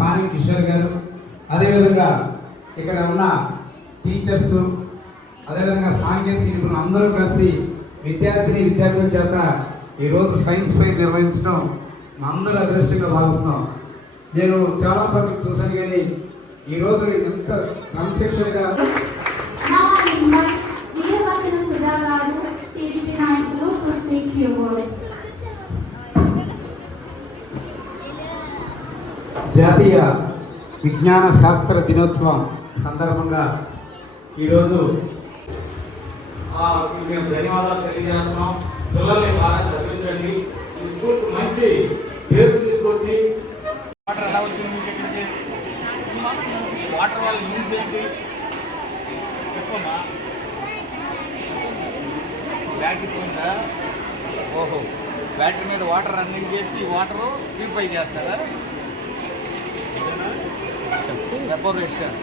పాని కిషోర్ గారు, అదేవిధంగా ఇక్కడ ఉన్న టీచర్సు, అదేవిధంగా సాంకేతిక నిపుణులు అందరూ కలిసి విద్యార్థుల చేత ఈరోజు సైన్స్ ఫెయిర్ నిర్వహించడం మా అందరూ అదృష్టంగా భావిస్తున్నాం. నేను చాలా చోట్ల చూశాను, కానీ ఈరోజు ఎంత క్రమశిక్షణగా జాతీయ విజ్ఞాన శాస్త్ర దినోత్సవం సందర్భంగా ఈరోజు మేము ధన్యవాదాలు తెలియజేస్తున్నాం. పిల్లల్ని బాగా చదివించండి, ఈ స్కూల్కి మంచి పేరు తీసుకొచ్చి వాటర్ ఎలా వచ్చింది మీకు ఇక్కడికి, వాటర్ వల్ల యూజ్ ఏంటి చెప్పమ్మా. బ్యాటరీ పోయిందా? ఓహో, బ్యాటరీ మీద వాటర్ రన్నింగ్ చేసి వాటర్ ప్యూరిఫై చేస్తారా? Evaporation.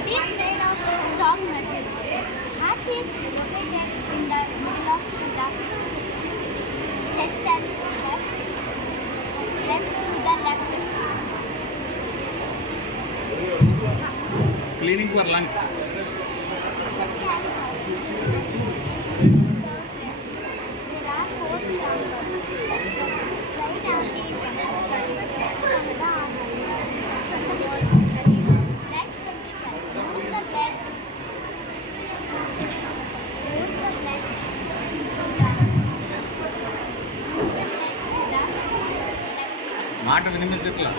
It is made of strong metal. Heart is located in the middle of the chest and left to the left. Cleaning for lungs. There are 4 chambers. Right angle surface from the arm. From the body. Right ventricle. Use the blood. Use the blood to the legs. మాట వినిపించట్లా.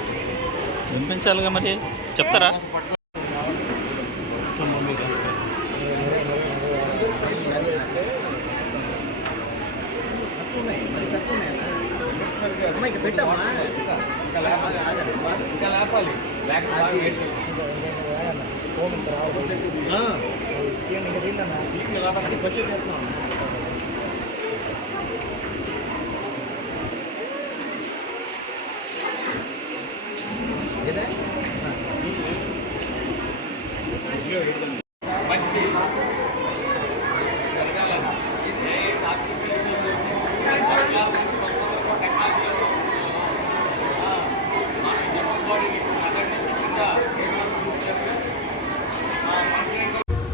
వినిపించాలిగా, మరి చెప్తారా? పెట్టమ్మా, ఇంకా లేపాలి. Bus చేస్తున్నాం. మంచి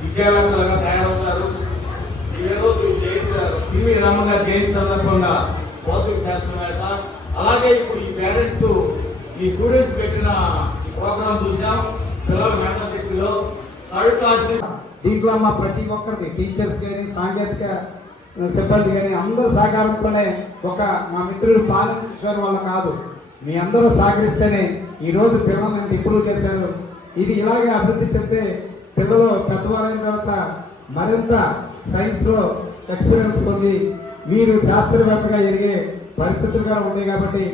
విద్యావేత్తలుగా తయారవుతారు. ఈరోజు సివి రామ గారి జయంతి సందర్భంగా భౌతిక శాస్త్రవేత్త, అలాగే ఇప్పుడు ఈ పేరెంట్స్ ఈ స్టూడెంట్స్ పెట్టిన ఈ ప్రోగ్రామ్ చూసాం. పిల్లల మేధాశక్తిలో థర్డ్ క్లాస్ దీంట్లో మా ప్రతి ఒక్కరికి టీచర్స్ కానీ సాంకేతిక సిబ్బంది కానీ అందరూ సహకారంతోనే మా మిత్రుడు పాని కిషోర్ వల్ల కాదు, మీ అందరూ సహకరిస్తేనే ఈరోజు పిల్లల్ని ఎంత ఇంప్రూవ్ చేశారు. ఇది ఇలాగే అభివృద్ధి చెందితే పిల్లలు పెద్దవారైన తర్వాత మరింత సైన్స్లో ఎక్స్పీరియన్స్ పొంది మీరు శాస్త్రవేత్తగా ఎదిగే పరిస్థితులుగా ఉన్నాయి. కాబట్టి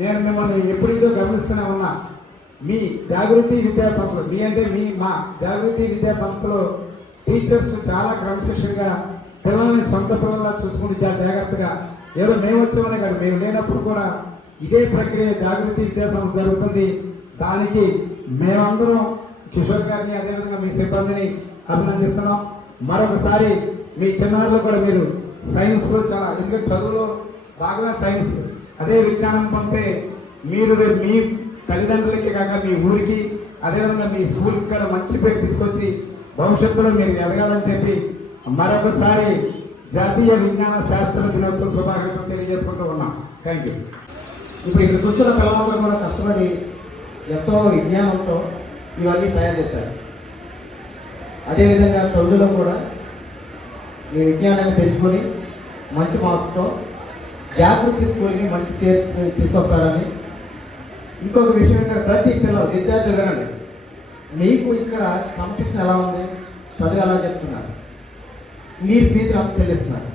నేను మిమ్మల్ని ఎప్పుడూ గమనిస్తూనే ఉన్నా. మీ జాగృతి విద్యా సంస్థలు, మీ అంటే మా జాగృతి విద్యా సంస్థలో టీచర్స్ చాలా క్రమశిక్షణగా పిల్లల్ని సొంత పిల్లల్లా చూసుకుంటూ చాలా జాగ్రత్తగా, ఏదో మేము వచ్చామనే కాదు, మేము లేనప్పుడు కూడా ఇదే ప్రక్రియ జాగృతి విద్యా సంస్థ జరుగుతుంది. దానికి మేమందరం కిషోర్ గారిని, అదేవిధంగా మీ సిబ్బందిని అభినందిస్తున్నాం. మరొకసారి మీ చిన్నారులు కూడా మీరు సైన్స్లో చాలా, ఎందుకంటే చదువులో బాగా సైన్స్, అదే విజ్ఞానం పొందితే మీరు మీ తల్లిదండ్రులకి కాక మీ ఊరికి, అదేవిధంగా మీ స్కూల్కి కూడా మంచి పేరు తీసుకొచ్చి భవిష్యత్తులో మీరు ఎదగాలని చెప్పి మరొకసారి జాతీయ విజ్ఞాన శాస్త్ర దినోత్సవ శుభాకాంక్షలు తెలియజేసుకుంటూ ఉన్నాం. Thank you. ఇప్పుడు ఇక్కడ కూర్చున్న పిల్లలందరూ కూడా కష్టపడి ఎంతో విజ్ఞానంతో ఇవన్నీ తయారు చేశారు. అదేవిధంగా చదువులో కూడా మీ విజ్ఞానాన్ని పెంచుకొని మంచి మార్క్స్తో జాగృతి స్కూల్ని మంచి తీసుకొస్తారని. ఇంకొక విషయం, ఇక్కడ ప్రతి పిల్లలు విద్యార్థులు వినండి, మీకు ఇక్కడ క్రమశిక్షణ ఎలా ఉంది, చదువు ఎలా చెప్తున్నారు, మీరు ఫీజు ఎంత చెల్లిస్తున్నారు,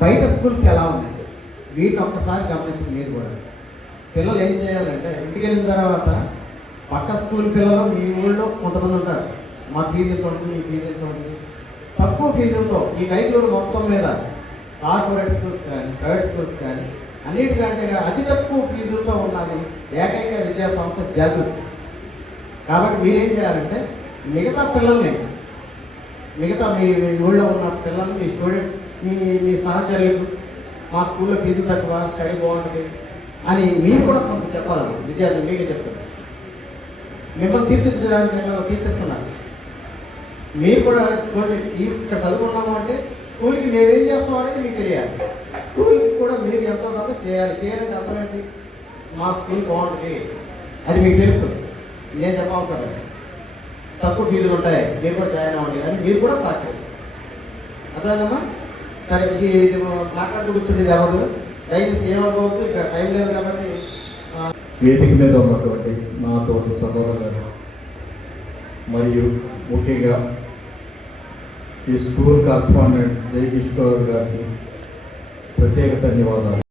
బయట స్కూల్స్ ఎలా ఉన్నాయి, వీటిని ఒక్కసారి గమనించి మీరు కూడా పిల్లలు ఏం చేయాలంటే ఇంటికి వెళ్ళిన తర్వాత పక్క స్కూల్ పిల్లలు మీ ఊళ్ళో కొంతమంది ఉంటారు, మా ఫీజు ఎంత ఉంటుంది, మీ ఫీజు ఎంత ఉంటుంది, తక్కువ ఫీజులతో ఈ కైకలూరు మొత్తం మీద కార్పొరేట్ స్కూల్స్ కానీ ప్రైవేట్ స్కూల్స్ కానీ అన్నిటికంటే అతి తక్కువ ఫీజులతో ఉన్నది ఏకైక విద్యా సంస్థ జాగృతి. కాబట్టి మీరేం చేయాలంటే మిగతా పిల్లల్ని, మిగతా మీ ఊళ్ళో ఉన్న పిల్లల్ని, మీ స్టూడెంట్స్, మీ సహచరులకు మా స్కూల్లో ఫీజు తక్కువ, స్టడీ బాగుంటుంది అని మీరు కూడా కొంత చెప్పాలి. విద్యార్థులు మీకే చెప్తారు. మిమ్మల్ని తీర్చిదిద్దడానికి టీచర్స్ ఉన్నారు. మీరు కూడా స్కూల్ని ఇక్కడ చదువుకున్నాము అంటే స్కూల్కి మేమేం చేస్తాం అనేది మీకు తెలియాలి. స్కూల్కి కూడా మీరు ఎంతో కొంత చేయాలి. చేయాలంటే అర్థం ఏంటి? మా స్కూల్ బాగుంటుంది అది మీకు తెలుసు. నేను చెప్పాలి సార్, తక్కువ ఫీజులు ఉంటాయి, మీరు కూడా జాయిన్ అవ్వండి అని మీరు కూడా సాధ్యం. అర్థమేనమ్మా? సరే, ఇది మాట్లాడుతూ కూర్చుండేది ఎవరు దయచేసి ఏమనుకోవద్దు, ఇక్కడ టైం లేదు కాబట్టి. వేదిక మీద ఉన్నటువంటి నా తోటి సహోదరులు మరియు ముఖ్యంగా ఈ స్కూల్ కరస్పాండెంట్ జయకిషోర్ గారికి ప్రత్యేక ధన్యవాదాలు.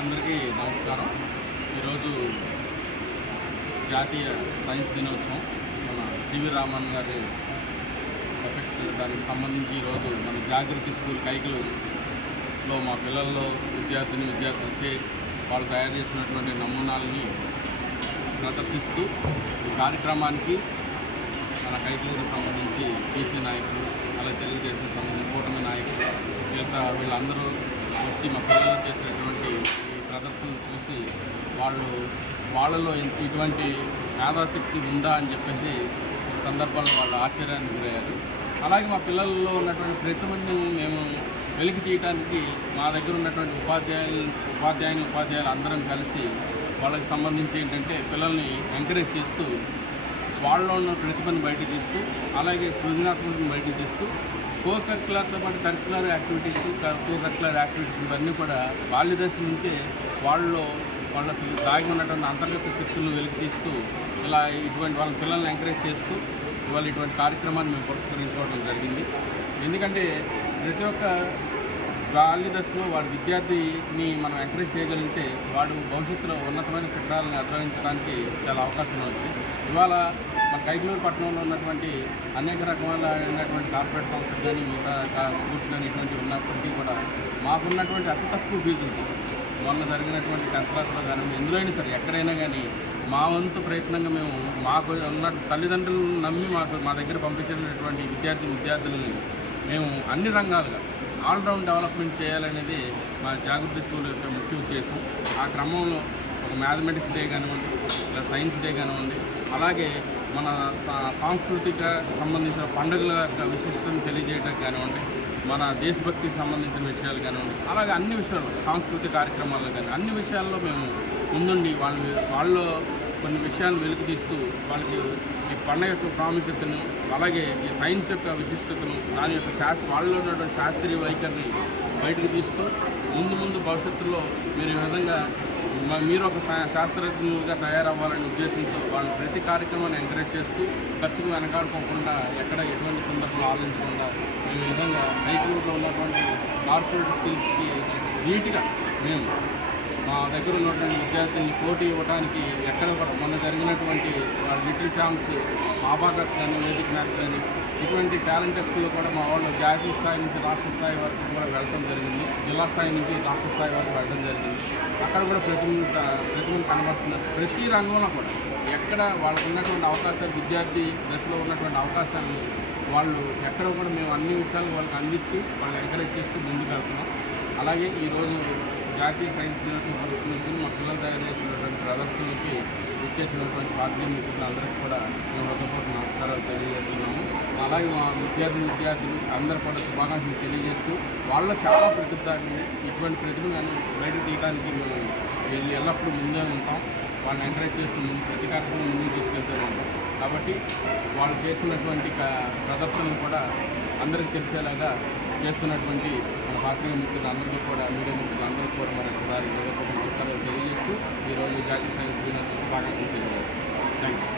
అందరికీ నమస్కారం. ఈరోజు జాతీయ సైన్స్ దినోత్సవం. మన సివి రామన్ గారి ఎఫెక్ట్ దానికి సంబంధించి ఈరోజు మన జాగృతి స్కూల్ కైకలులో మా పిల్లల్లో విద్యార్థులచే వాళ్ళు తయారు చేసినటువంటి నమూనాలని ప్రదర్శిస్తూ ఈ కార్యక్రమానికి మన కైకలూరుకి సంబంధించి టీసీ నాయకులు, అలాగే తెలుగుదేశం సంబంధించిన కూటమి నాయకులు వీళ్ళందరూ వచ్చి మా పిల్లలు చేసినటువంటి ఈ ప్రదర్శనలు చూసి వాళ్ళలో ఇటువంటి మేధాశక్తి ఉందా అని చెప్పేసి ఒక సందర్భంలో వాళ్ళు ఆశ్చర్యానికి గురయ్యారు. అలాగే మా పిల్లల్లో ఉన్నటువంటి ప్రతిభని మేము వెలికి తీయడానికి మా దగ్గర ఉన్నటువంటి ఉపాధ్యాయులు అందరం కలిసి వాళ్ళకి సంబంధించి ఏంటంటే పిల్లల్ని ఎంకరేజ్ చేస్తూ వాళ్ళలో ఉన్న ప్రతిభను బయటకు తీస్తూ అలాగే సృజనాత్మకతను బయటకు తీస్తూ కో-కరిక్యులర్తో పాటు కరిక్యులర్ యాక్టివిటీస్ ఇవన్నీ కూడా బాల్య దశ నుంచే వాళ్ళ దాగి ఉన్నటువంటి అంతర్గత శక్తులను వెలికి తీస్తూ ఇలా ఇటువంటి వాళ్ళ పిల్లల్ని ఎంకరేజ్ చేస్తూ ఇవాళ ఇటువంటి కార్యక్రమాన్ని మేము పురస్కరించుకోవడం జరిగింది. ఎందుకంటే ప్రతి ఒక్క బాల్య దశలో వాడి విద్యార్థిని మనం ఎంకరేజ్ చేయగలిగితే వాడు భవిష్యత్తులో ఉన్నతమైన శిఖరాలను అధిరోహించడానికి చాలా అవకాశం ఉంటుంది. ఇవాళ మన కైకలూరు పట్టణంలో ఉన్నటువంటి అనేక రకమైనటువంటి కార్పొరేట్ సంస్థలు కానీ మిగతా స్కూల్స్ కానీ ఇటువంటివి ఉన్నప్పటికీ కూడా మాకున్నటువంటి అతి తక్కువ ఫీజులతో మొన్న జరిగినటువంటి 10th క్లాస్లో కానివ్వండి, ఎందులోనైనా సరే ఎక్కడైనా కానీ మా వంతు ప్రయత్నంగా మేము మాకు ఉన్న తల్లిదండ్రులను నమ్మి మా దగ్గర పంపించినటువంటి విద్యార్థులని మేము అన్ని రంగాలుగా ఆల్రౌండ్ డెవలప్మెంట్ చేయాలనేది మా జాగృతి స్కూల్ యొక్క ముఖ్య ఉద్దేశం. ఆ క్రమంలో ఒక మ్యాథమెటిక్స్ డే కానివ్వండి, లేదా సైన్స్ డే కానివ్వండి, అలాగే మన సాంస్కృతిక సంబంధించిన పండుగల యొక్క విశిష్టతను తెలియజేయడం కానివ్వండి, మన దేశభక్తికి సంబంధించిన విషయాలు కానివ్వండి, అలాగే అన్ని విషయాలు సాంస్కృతిక కార్యక్రమాల్లో కానీ అన్ని విషయాల్లో మేము ముందుండి వాళ్ళు కొన్ని విషయాలను వెలికి తీస్తూ వాళ్ళకి ఈ పండుగ యొక్క ప్రాముఖ్యతను అలాగే ఈ సైన్స్ యొక్క విశిష్టతను దాని యొక్క వాళ్ళలో ఉన్నటువంటి శాస్త్రీయ వైఖరిని బయటకు తీస్తూ ముందు భవిష్యత్తులో మీరు ఈ విధంగా మీరు ఒక శాస్త్రజ్ఞులుగా తయారవ్వాలని ఉద్దేశించి వాళ్ళు ప్రతి కార్యక్రమాన్ని ఎంకరేజ్ చేస్తూ ఖర్చుకు వెనకాడుకోకుండా ఎక్కడ ఎటువంటి సందర్భంలో ఆలోచించకుండా మేము ఈ విధంగా కైకలూరులో ఉన్నటువంటి కార్పొరేట్ స్కిల్స్కి నీట్గా మేము మా దగ్గర ఉన్నటువంటి విద్యార్థుల్ని పోటీ ఇవ్వడానికి ఎక్కడ కూడా మొన్న జరిగినటువంటి లిటిల్ ఛాంప్స్ అబాకస్ కానీ వేదిక్ మ్యాథ్స్ కానీ ఇటువంటి టాలెంట్ టెస్టుల్లో కూడా మా వాళ్ళు జాతీయ స్థాయి నుంచి రాష్ట్ర స్థాయి వరకు కూడా వెళ్ళడం జరిగింది. జిల్లా స్థాయి నుంచి రాష్ట్ర స్థాయి వరకు వెళ్ళడం జరిగింది. అక్కడ కూడా ప్రతిభను కనబడుతున్నారు. ప్రతి రంగంలో కూడా ఎక్కడ వాళ్ళకు ఉన్నటువంటి అవకాశాలు విద్యార్థి దశలో ఉన్నటువంటి అవకాశాలు వాళ్ళు ఎక్కడ కూడా మేము అన్ని విషయాలు వాళ్ళకి అందిస్తూ వాళ్ళు ఎంకరేజ్ చేస్తూ ముందుకు వెళ్తున్నాం. అలాగే ఈరోజు జాతీయ సైన్స్ దినోత్సవం పురస్కరించుకుని మా పిల్లలు తయారు చేసినటువంటి ప్రదర్శనలకి ఇచ్చేసినటువంటి పార్టీ మిత్రులందరికీ కూడా మేము హృదయపూర్వక నమస్కారాలు తెలియజేస్తున్నాము. అలాగే మా విద్యార్థులు అందరూ కూడా శుభాకాంక్షలు తెలియజేస్తూ వాళ్ళలో చాలా ప్రతిభ దాగింది. ఇటువంటి ప్రతిభను బయటకు తీయడానికి మేము ఎల్లప్పుడూ ముందే ఉంటాం. వాళ్ళని ఎంకరేజ్ చేస్తూ ప్రతి కార్యక్రమం ముందుకు తీసుకెళ్తూ ఉంటాం. కాబట్టి వాళ్ళు చేసినటువంటి ప్రదర్శనలు కూడా అందరికీ తెలిసేలాగా చేస్తున్నటువంటి మన పాత్రిక మిత్రులందరికీ కూడా మీడియా మిత్రులందరికీ కూడా మరొకసారి నమస్కారాలు తెలియజేస్తూ ఈరోజు జాతీయ సైన్స్ దినోత్సవ శుభాకాంక్షలు తెలియజేస్తాం. Thank you.